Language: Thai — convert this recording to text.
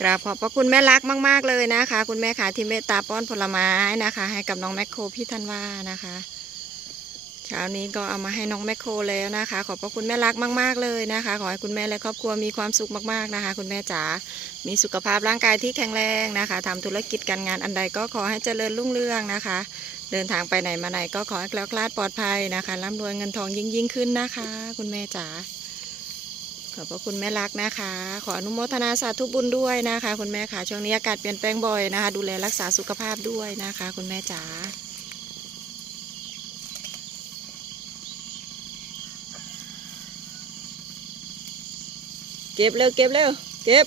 กราบขอบพระคุณแม่รักมาก ๆ เลยนะคะ คุณแม่ขาที่เมตตาป้อนผลไม้นะคะ ให้กับน้องแมคโครพี่ธันวานะคะเช้านี้ก็เอามาให้น้องแมคโครแล้วนะคะ ขอบพระคุณแม่รักมาก ๆ เลยนะคะ ขอให้คุณแม่และครอบครัวมีความสุขมาก ๆ นะคะ คุณแม่จ๋า มีสุขภาพร่างกายที่แข็งแรงนะคะทำธุรกิจการงานอันใดก็ขอให้เจริญรุ่งเรืองนะคะ เดินทางไปไหนมาไหนก็ขอให้แคล้วคลาดปลอดภัยนะคะร่ำรวยเงินทองยิ่งยิ่งขึ้นนะคะ คุณแม่จ๋า ขอบพระคุณแม่รักนะคะ ขออนุโมทนาสาธุบุญด้วยนะคะ คุณแม่ค่ะช่วงนี้อากาศเปลี่ยนแปลงบ่อยนะคะ ดูแลรักษาสุขภาพด้วยนะคะ คุณแม่จ๋าเก็บเร็วเก็บเร็วเก็บ